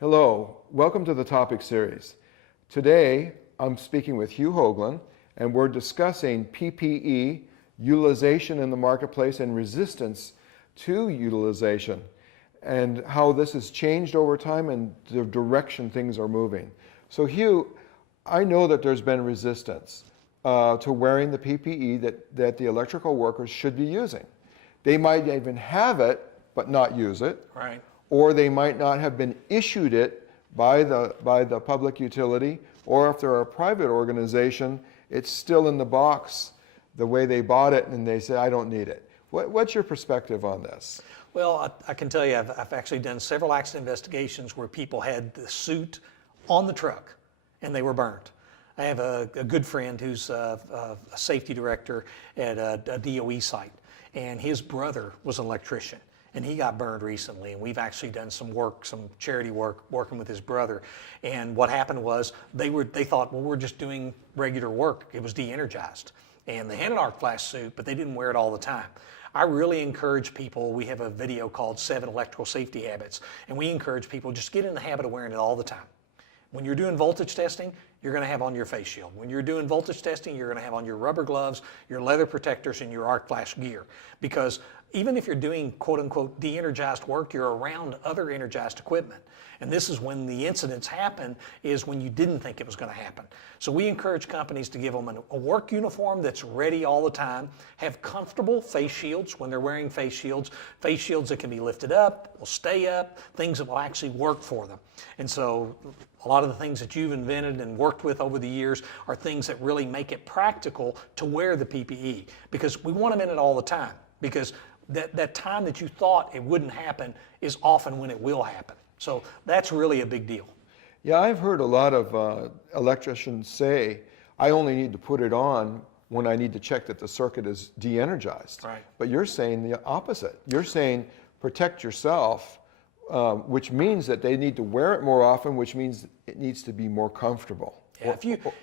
Hello, welcome to the topic series. Today, I'm speaking with Hugh Hoagland, and we're discussing PPE, utilization in the marketplace, and resistance to utilization, and how this has changed over time and the direction things are moving. So Hugh, I know that there's been resistance to wearing the PPE that the electrical workers should be using. They might even have it, but not use it. Right. Or they might not have been issued it by the public utility, or if they're a private organization, it's still in the box the way they bought it and they say, I don't need it. What's your perspective on this? Well, I can tell you, I've actually done several accident investigations where people had the suit on the truck and they were burned. I have a good friend who's a safety director at a DOE site, and his brother was an electrician. And he got burned recently, and we've actually done some work, some charity work, working with his brother. And what happened was they thought, well, we're just doing regular work. It was de-energized. And they had an arc flash suit, but they didn't wear it all the time. I really encourage people, we have a video called 7 Electrical Safety Habits, and we encourage people just get in the habit of wearing it all the time. When you're doing voltage testing, you're going to have on your face shield. When you're doing voltage testing, you're going to have on your rubber gloves, your leather protectors, and your arc flash gear. Because even if you're doing quote-unquote de-energized work, you're around other energized equipment. And this is when the incidents happen, is when you didn't think it was going to happen. So we encourage companies to give them a work uniform that's ready all the time, have comfortable face shields when they're wearing face shields that can be lifted up, will stay up, things that will actually work for them. And so a lot of the things that you've invented and worked with over the years are things that really make it practical to wear the PPE, because we want them in it all the time, because that time that you thought it wouldn't happen is often when it will happen. So that's really a big deal. Yeah, I've heard a lot of electricians say, I only need to put it on when I need to check that the circuit is de-energized. Right. But you're saying the opposite. You're saying protect yourself, which means that they need to wear it more often, which means it needs to be more comfortable. Yeah,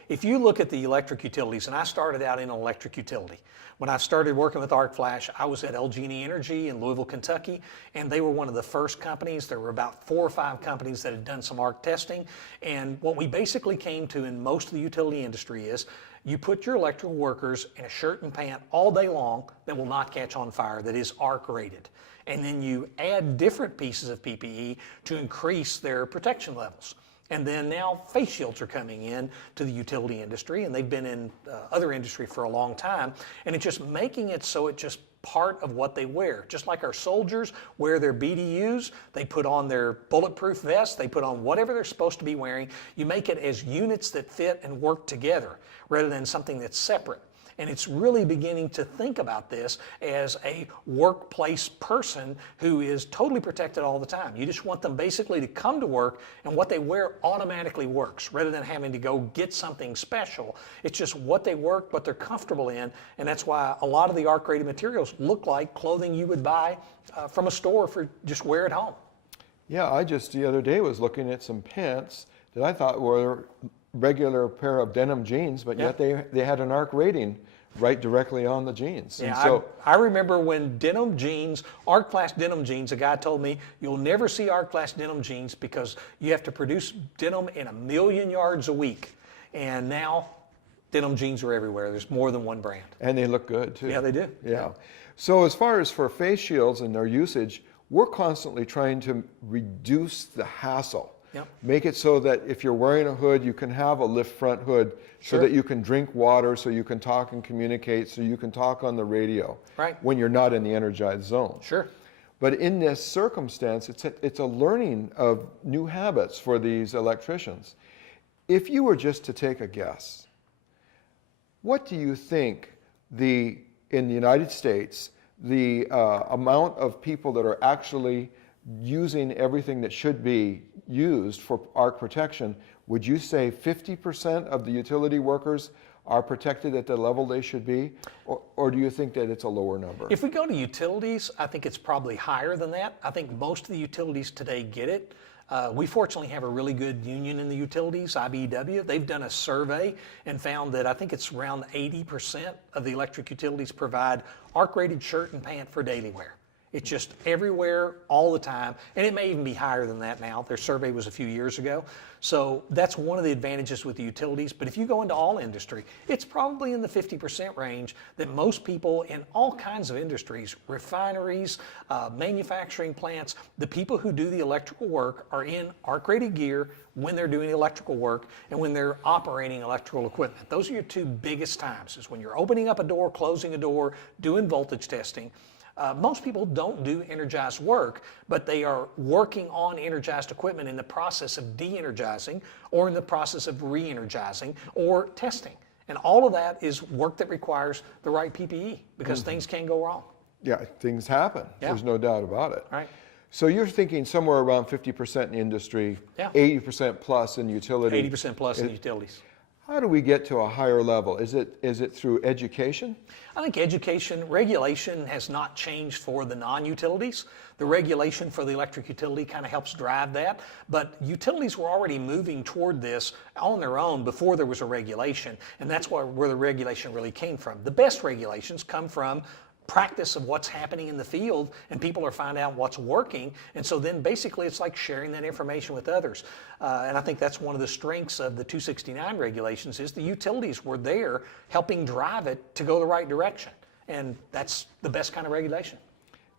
if you look at the electric utilities, and I started out in an electric utility. When I started working with Arc Flash, I was at LG&E Energy in Louisville, Kentucky, and they were one of the first companies. There were about 4 or 5 companies that had done some arc testing, and what we basically came to in most of the utility industry is you put your electrical workers in a shirt and pant all day long that will not catch on fire, that is arc rated. And then you add different pieces of PPE to increase their protection levels. And then now face shields are coming in to the utility industry, and they've been in other industry for a long time, and it's just making it so it's just part of what they wear. Just like our soldiers wear their BDUs, they put on their bulletproof vests, they put on whatever they're supposed to be wearing. You make it as units that fit and work together rather than something that's separate. And it's really beginning to think about this as a workplace person who is totally protected all the time. You just want them basically to come to work, and what they wear automatically works rather than having to go get something special. It's just what they work, what they're comfortable in, and that's why a lot of the arc-rated materials look like clothing you would buy from a store for just wear at home. Yeah, I just the other day was looking at some pants that I thought were regular pair of denim jeans, but yet they had an arc rating right directly on the jeans. Yeah, and so, I remember when denim jeans, arc flash denim jeans, a guy told me, you'll never see arc flash denim jeans because you have to produce denim in 1 million yards a week. And now denim jeans are everywhere. There's more than one brand. And they look good too. Yeah, they do. Yeah. So as far as for face shields and their usage, we're constantly trying to reduce the hassle. Yep. Make it so that if you're wearing a hood, you can have a lift front hood so that you can drink water, so you can talk and communicate, so you can talk on the radio when you're not in the energized zone. Sure. But in this circumstance, it's a learning of new habits for these electricians. If you were just to take a guess, what do you think in the United States, the amount of people that are actually using everything that should be used for arc protection, would you say 50% of the utility workers are protected at the level they should be, or do you think that it's a lower number? If we go to utilities, I think it's probably higher than that. I think most of the utilities today get it. We fortunately have a really good union in the utilities, IBEW. They've done a survey and found that I think it's around 80% of the electric utilities provide arc-rated shirt and pant for daily wear. It's just everywhere, all the time, and it may even be higher than that now. Their survey was a few years ago. So that's one of the advantages with the utilities. But if you go into all industry, it's probably in the 50% range that most people in all kinds of industries, refineries, manufacturing plants, the people who do the electrical work are in ArcWear gear when they're doing electrical work and when they're operating electrical equipment. Those are your two biggest times, is when you're opening up a door, closing a door, doing voltage testing. Most people don't do energized work, but they are working on energized equipment in the process of de-energizing or in the process of re-energizing or testing. And all of that is work that requires the right PPE because things can go wrong. Yeah, things happen. Yeah. There's no doubt about it. Right. So you're thinking somewhere around 50% in industry, Yeah. 80% plus in utility. 80% plus in utilities. How do we get to a higher level? Is it through education? I think education, regulation has not changed for the non-utilities. The regulation for the electric utility kind of helps drive that. But utilities were already moving toward this on their own before there was a regulation. And that's where the regulation really came from. The best regulations come from practice of what's happening in the field, and people are finding out what's working, and so then basically it's like sharing that information with others. And I think that's one of the strengths of the 269 regulations is the utilities were there helping drive it to go the right direction, and that's the best kind of regulation.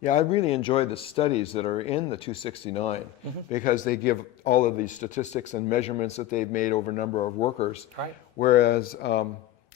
Yeah, I really enjoy the studies that are in the 269 because they give all of these statistics and measurements that they've made over a number of workers, Right. whereas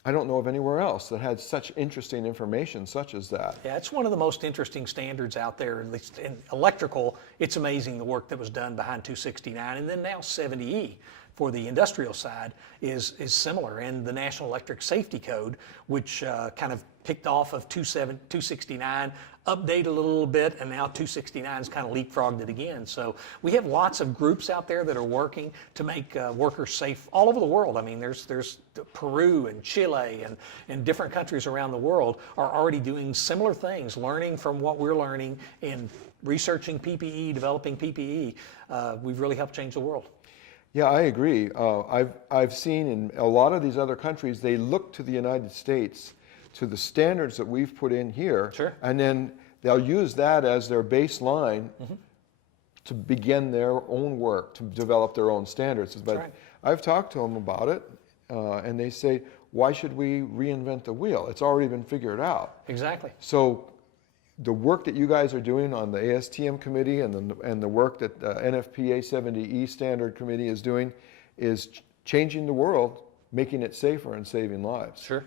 I don't know of anywhere else that had such interesting information such as that. Yeah, it's one of the most interesting standards out there, at least in electrical. It's amazing the work that was done behind 269, and then now 70E for the industrial side is similar. And the National Electric Safety Code, which kind of picked off of 269, updated a little bit, and now 269's kind of leapfrogged it again. So we have lots of groups out there that are working to make workers safe all over the world. I mean, there's Peru and Chile and different countries around the world are already doing similar things, learning from what we're learning in researching PPE, developing PPE. We've really helped change the world. Yeah, I agree. I've seen in a lot of these other countries, they look to the United States, to the standards that we've put in here, Sure. and then they'll use that as their baseline to begin their own work, to develop their own standards. But right. I've talked to them about it, and they say, why should we reinvent the wheel? It's already been figured out. Exactly. So the work that you guys are doing on the ASTM committee and the work that the NFPA 70E standard committee is doing is changing the world, making it safer and saving lives. Sure.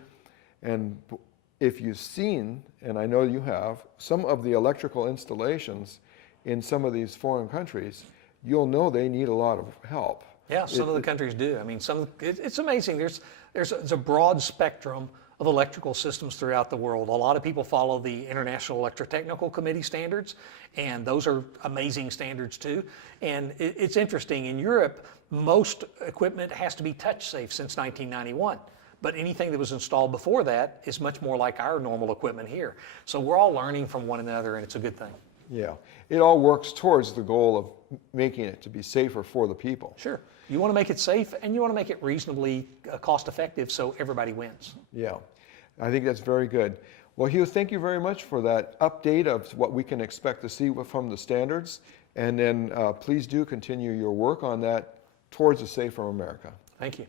And if you've seen, and I know you have, some of the electrical installations in some of these foreign countries, you'll know they need a lot of help. Yeah, some of the countries do. I mean, it's amazing. There's a broad spectrum of electrical systems throughout the world. A lot of people follow the International Electrotechnical Committee standards, and those are amazing standards too. And it's interesting, in Europe, most equipment has to be touch safe since 1991. But anything that was installed before that is much more like our normal equipment here. So we're all learning from one another, and it's a good thing. Yeah, it all works towards the goal of making it to be safer for the people. Sure. You want to make it safe, and you want to make it reasonably cost effective so everybody wins. Yeah, I think that's very good. Well, Hugh, thank you very much for that update of what we can expect to see from the standards. And then please do continue your work on that towards a safer America. Thank you.